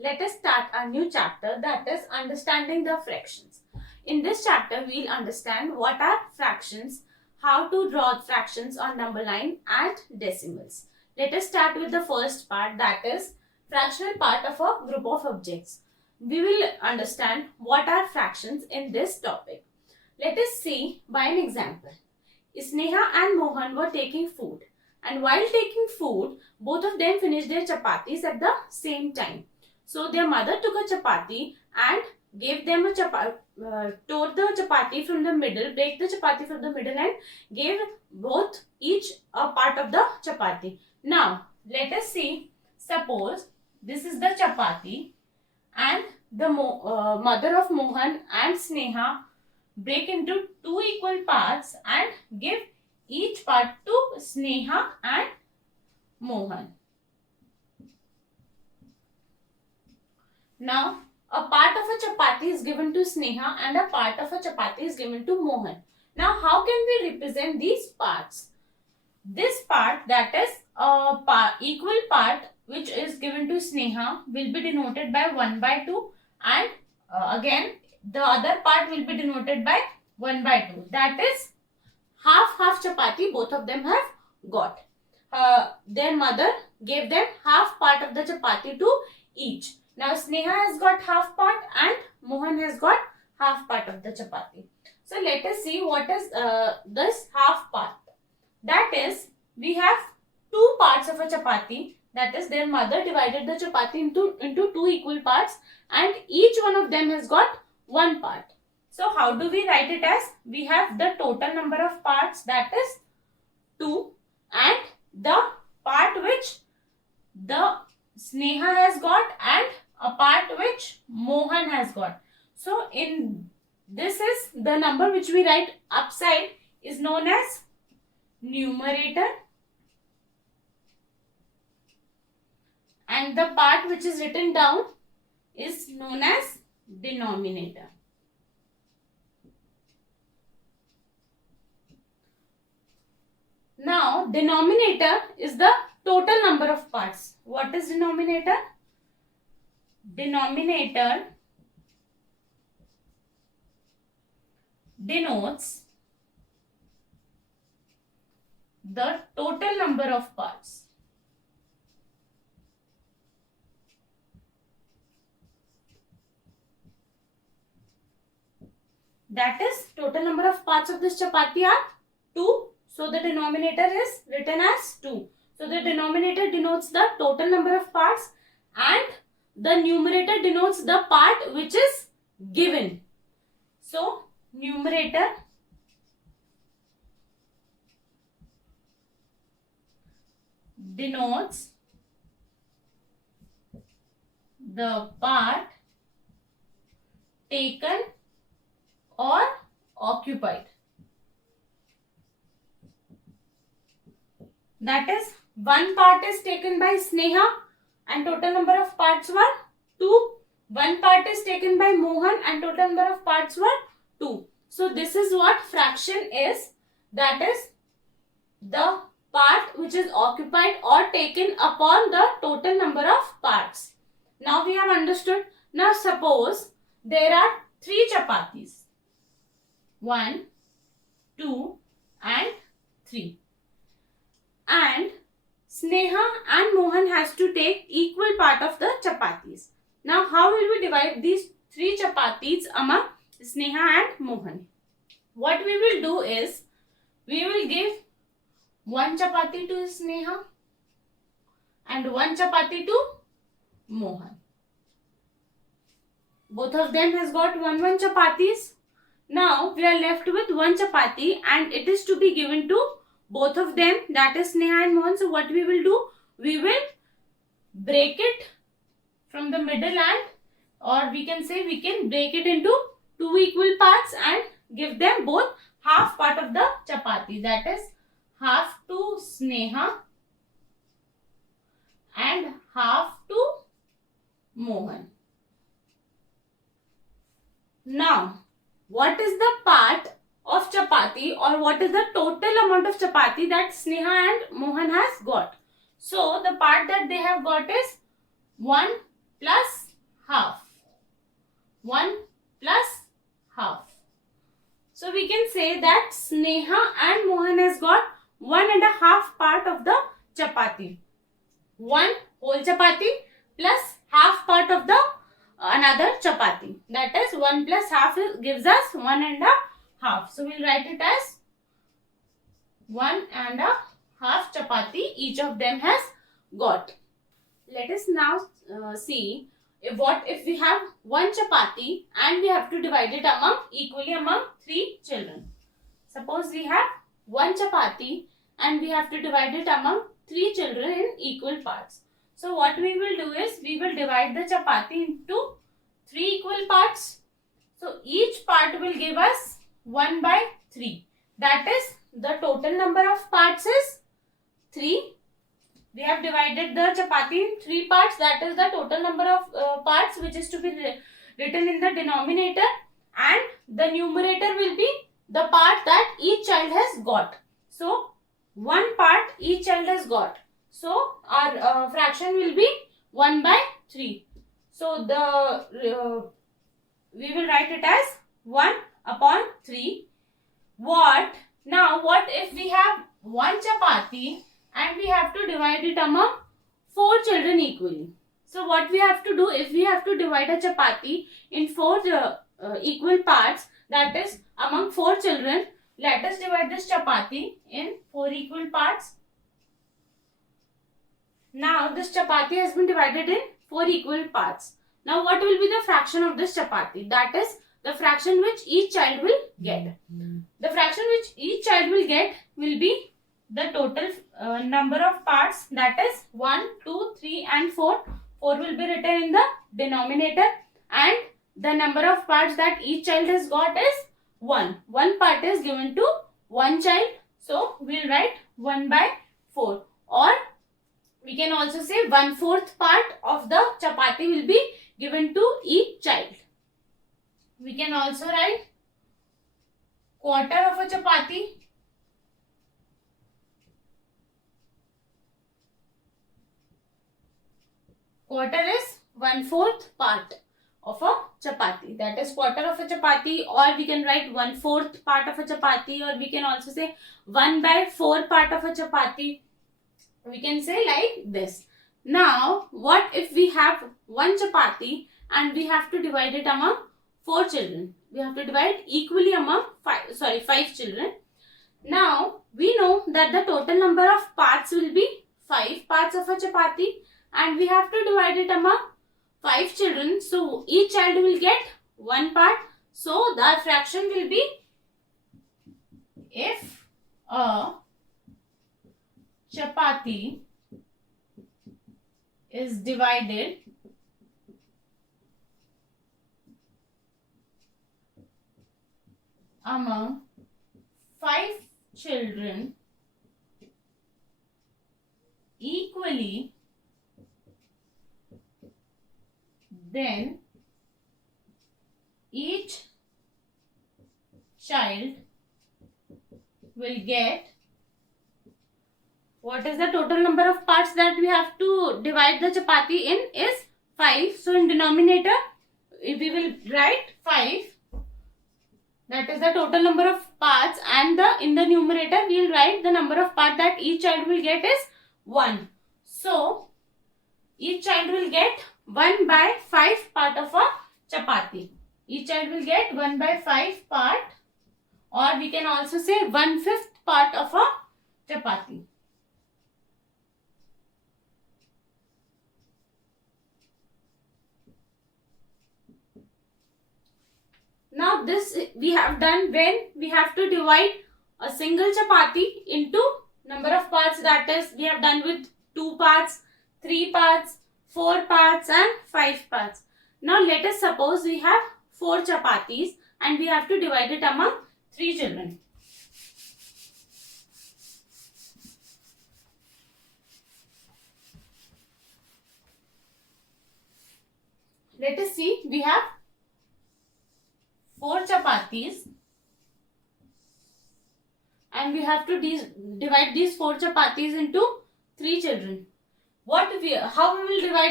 let us start a new chapter, that is understanding the fractions. In this chapter, we'll understand what are fractions, how to draw fractions on number line and decimals. Let us start with the first part, that is fractional part of a group of objects. We will understand what are fractions in this topic. Let us see by an example. Sneha and Mohan were taking food, and while taking food, both of them finished their chapatis at the same time. So their mother took a chapati and gave them a tore the chapati from the middle, break the chapati from the middle and gave both each a part of the chapati. Now let us see, suppose this is the chapati and the mother of Mohan and Sneha break into two equal parts and give each part to Sneha and Mohan. Now, a part of a chapati is given to Sneha and a part of a chapati is given to Mohan. Now, how can we represent these parts? This part, that is equal part which is given to Sneha, will be denoted by 1/2 and again the other part will be denoted by 1/2. That is half chapati both of them have got. Their mother gave them half part of the chapati to each. Now Sneha has got half part and Mohan has got half part of the chapati. So let us see what is this half part. That is, we have two parts of a chapati. That is, their mother divided the chapati into two equal parts and each one of them has got one part. So how do we write it as? We have the total number of parts, that is 2, and the part which the Sneha has got and a part which Mohan has got. So this is the number which we write upside is known as numerator, and the part which is written down is known as denominator. Now, denominator is the total number of parts. What is denominator? Denominator denotes the total number of parts. That is, total number of parts of this chapati are 2. So the denominator is written as 2. So the denominator denotes the total number of parts and the numerator denotes the part which is given. So numerator denotes the part taken or occupied. That is, one part is taken by Sneha and total number of parts were 2. One part is taken by Mohan and total number of parts were 2. So this is what fraction is. That is the part which is occupied or taken upon the total number of parts. Now we have understood. Now suppose there are 3 chapatis. 1, 2 and 3. And Sneha and Mohan has to take equal part of the chapatis. Now how will we divide these 3 chapatis among Sneha and Mohan? What we will do is, we will give 1 chapati to Sneha and 1 chapati to Mohan. Both of them has got 1 chapatis. Now we are left with 1 chapati and it is to be given to both of them, that is Sneha and Mohan. So what we will do? We will break it from the middle and, or we can say we can break it into 2 equal parts and give them both half part of the chapati. That is half to Sneha and half to Mohan. Now, what is the part of chapati or what is the total amount of chapati that Sneha and Mohan has got? So the part that they have got is 1 plus say that Sneha and Mohan has got 1.5 part of the chapati. 1 whole chapati plus half part of the another chapati. That is 1 plus half gives us 1.5. So we'll write it as 1.5 chapati each of them has got. Let us now see what if we have 1 chapati and we have to divide it equally among 3 children. Suppose we have 1 chapati and we have to divide it among 3 children in equal parts. So what we will do is we will divide the chapati into 3 equal parts. So each part will give us 1/3. That is, the total number of parts is 3. We have divided the chapati in 3 parts. That is the total number of parts which is to be written in the denominator, and the numerator will be the part that each child has got. So 1 part each child has got. So our fraction will be 1/3. So we will write it as 1/3. What if we have 1 chapati and we have to divide it among 4 children equally? So what we have to do, if we have to divide a chapati in 4 equal parts, that is among 4 children, let us divide this chapati in 4 equal parts. Now this chapati has been divided in 4 equal parts. Now what will be the fraction of this chapati? That is the fraction which each child will get. The fraction which each child will get will be the total number of parts, that is 1, 2, 3 and 4. 4 will be written in the denominator, and the number of parts that each child has got is 1. 1 part is given to 1 child. So we'll write 1/4, or we can also say 1/4 part of the chapati will be given to each child. We can also write quarter of a chapati. Quarter is 1/4 part of a chapati. That is quarter of a chapati, or we can write 1/4 part of a chapati, or we can also say 1/4 part of a chapati. We can say like this. Now, what if we have 1 chapati and we have to divide it among 4 children? We have to divide equally among 5 children. Now, we know that the total number of parts will be 5 parts of a chapati, and we have to divide it among 5 children. So each child will get 1 part. So the fraction will be, if a chapati is divided among 5 children equally, then each child will get, what is the total number of parts that we have to divide the chapati in is 5. So in denominator we will write 5. That is the total number of parts, and in the numerator we will write the number of parts that each child will get is 1. So each child will get 1/5 part of a chapati. Each child will get 1/5 part, or we can also say 1/5 part of a chapati. Now this we have done when we have to divide a single chapati into number of parts, that is we have done with 2 parts, 3 parts, 4 parts and 5 parts. Now let us suppose we have 4 chapatis and we have to divide it among 3 children. Let us see, we have 4 chapatis and we have to divide these 4 chapatis into 3 children. How we will divide it?